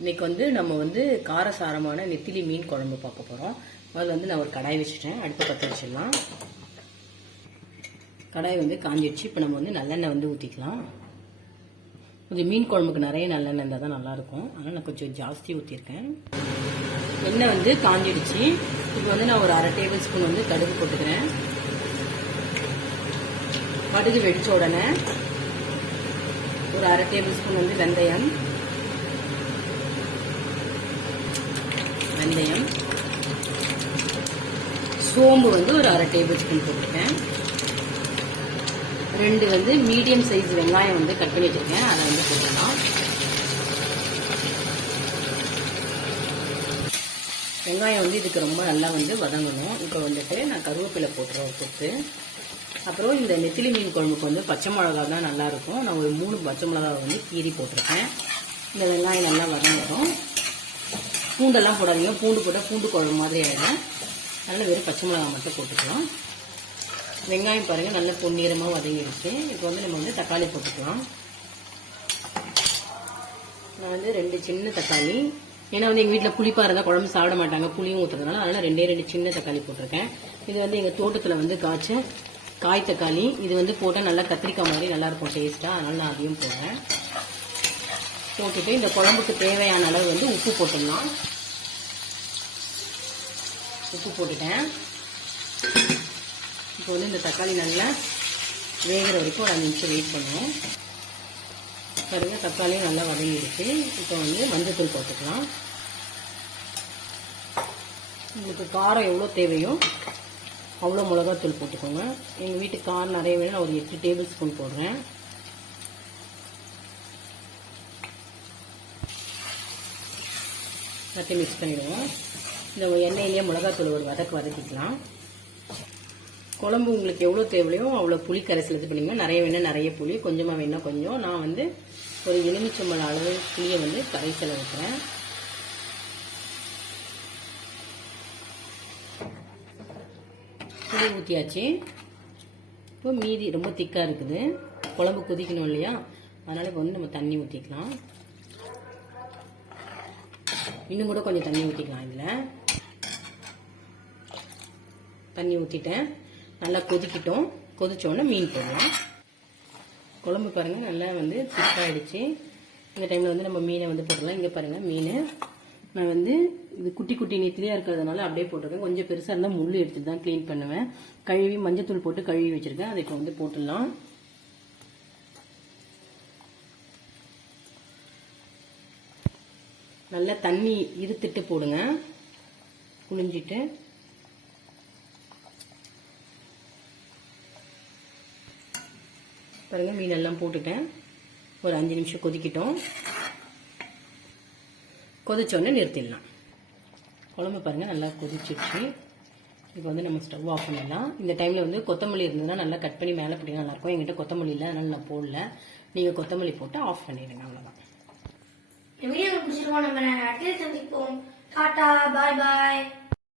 இன்னைக்கு வந்து நம்ம வந்து காரசாரமான நெத்திலி மீன் குழம்பு பார்க்க போகிறோம். முதல்ல வந்து நான் ஒரு கடாய் வச்சுட்டேன், அடுப்பு பற்ற வச்சிடலாம். கடாய் வந்து காஞ்சிடுச்சு. இப்போ நம்ம வந்து நல்லெண்ணெய் வந்து ஊற்றிக்கலாம். கொஞ்சம் மீன் குழம்புக்கு நிறைய நல்லெண்ணெய் இருந்தால் தான் நல்லாயிருக்கும், அதனால் நான் கொஞ்சம் ஜாஸ்தி ஊற்றிருக்கேன். எண்ணெய் வந்து காஞ்சிடுச்சு. இப்போ வந்து நான் ஒரு 1/2 டேபிள் ஸ்பூன் வந்து கடுகு போட்டுக்கிறேன். கடுகு வெடிச்ச உடனே ஒரு 1/2 டேபிள் ஸ்பூன் வந்து வெந்தயம், சோம்பு வந்து ஒரு 1/2 டேபிள் ஸ்பூன் போட்டுருக்கேன். 2 வந்து மீடியம் சைஸ் வெங்காயம் வந்து கட் பண்ணி வச்சிருக்கேன், அதை வந்து போட்டுக்கலாம். வெங்காயம் வந்து இதுக்கு ரொம்ப நல்லா வந்து வதங்கணும். இப்போ வந்துட்டு நான் கருவேப்பிலை போட்டுறேன் ஒரு கொத்து. அப்புறம் இந்த நெத்திலி மீன் குழம்புக்கு வந்து பச்சை மிளகா தான் நல்லாயிருக்கும். நான் ஒரு 3 பச்சை மிளகா வந்து கீறி போட்டிருக்கேன். இந்த வெங்காயம் நல்லா வதங்கணும். பூண்டெல்லாம் போடாதீங்க, பூண்டு போட்டால் பூண்டு குழம்பு மாதிரி ஆகிடும். அதனால் வெறும் பச்சை மிளகா மட்டும் போட்டுக்கலாம். வெங்காயம் பாருங்கள் நல்லா பொன்னிறமாக வதங்கிடுச்சு. இப்போ வந்து நம்ம வந்து தக்காளி போட்டுக்கலாம். நான் வந்து 2 சின்ன தக்காளி, ஏன்னா வந்து எங்கள் வீட்டில் புளிப்பாக இருந்தால் குழம்பு சாப்பிட மாட்டாங்க, புளியும் ஊற்றுறதுனால அதனால் 2 சின்ன தக்காளி போட்டிருக்கேன். இது வந்து எங்கள் தோட்டத்தில் வந்து காய்ச்ச காய் தக்காளி. இது வந்து போட்டால் நல்லா கத்திரிக்காய் மாதிரி நல்லாயிருக்கும் டேஸ்ட்டாக, அதனால் நான் அதையும் போடுறேன். போட்டுட்டு இந்த குழம்புக்கு தேவையான அளவு வந்து உப்பு போட்டுடலாம். உப்பு போட்டுட்டேன். இப்போ வந்து இந்த தக்காளி நல்லா வேகிற வரைக்கும் ஒரு 5 நிமிஷம் வெயிட் பண்ணுவோம். பாருங்க தக்காளியும் நல்லா வதங்கிடுச்சு. இப்போ வந்து மஞ்சத்தூள் போட்டுக்கலாம். உங்களுக்கு காரம் எவ்வளோ தேவையோ அவ்வளோ மிளகாத்தூள் போட்டுக்கோங்க. எங்கள் வீட்டுக்கு காரம் நிறைய வேணும், நான் ஒரு 8 டேபிள் ஸ்பூன் போடுறேன். எல்லாத்தையும் மிக்ஸ் பண்ணிவிடுவோம். இந்த எண்ணெயிலேயே மிளகாத்தூள் ஒரு வதக்கிக்கலாம். குழம்பு உங்களுக்கு எவ்வளோ தேவையோ அவ்வளோ புளி கரைசல் இது பண்ணிங்க. நிறைய வேணும் நிறைய புளி, கொஞ்சமாக வேணும் கொஞ்சம். நான் வந்து ஒரு எலுமிச்சம்பழம் அளவு புளியை வந்து கரைசலை வைக்கிறேன். புளி ஊற்றியாச்சு. இப்போ மீதி ரொம்ப திக்காக இருக்குது, குழம்பு கொதிக்கணும் இல்லையா, அதனால் இப்போ வந்து நம்ம தண்ணி ஊற்றிக்கலாம். இன்னும் கூட கொஞ்சம் தண்ணி ஊற்றிக்கலாம். இதில் தண்ணி ஊற்றிட்டேன். நல்லா கொதிக்கிட்டோம். கொதிச்சோடனே மீன் போடலாம். குழம்பு பாருங்கள் நல்லா வந்து திக்காகிடுச்சு. இந்த டைமில் வந்து நம்ம மீனை வந்து போடலாம். இங்கே பாருங்கள் மீன் நான் வந்து இது குட்டி குட்டி நெத்திலியாக இருக்கிறதுனால அப்படியே போட்டிருக்கேன். கொஞ்சம் பெருசாக இருந்தால் முள் எடுத்துட்டு தான் க்ளீன் பண்ணுவேன். கழுவி மஞ்சத்தூள் போட்டு கழுவி வச்சுருக்கேன். அதை இப்போ வந்து போட்டுடலாம். நல்லா தண்ணி இருத்துட்டு போடுங்க, குளிஞ்சிட்டு. பாருங்க மீனெல்லாம் போட்டுட்டேன். ஒரு 5 நிமிஷம் கொதிக்கிட்டோம். கொதிச்சோடனே நிறுத்திடலாம். குழம்பு பாருங்கள் நல்லா கொதிச்சிடுச்சு. இப்போ வந்து நம்ம ஸ்டவ் ஆஃப் பண்ணிடலாம். இந்த டைமில் வந்து கொத்தமல்லி இருந்ததுன்னா நல்லா கட் பண்ணி மேலே போட்டிங்கன்னா நல்லாயிருக்கும். என்கிட்ட கொத்தமல்லி இல்லை, அதனால் நான் போடல. நீங்கள் கொத்தமல்லி போட்டு ஆஃப் பண்ணிடுங்க, அவ்வளோதான். வீடியோ பிடிச்சிருக்கோம். நம்ம அடுத்த சந்திப்போம். டாடா, பாய் பாய்.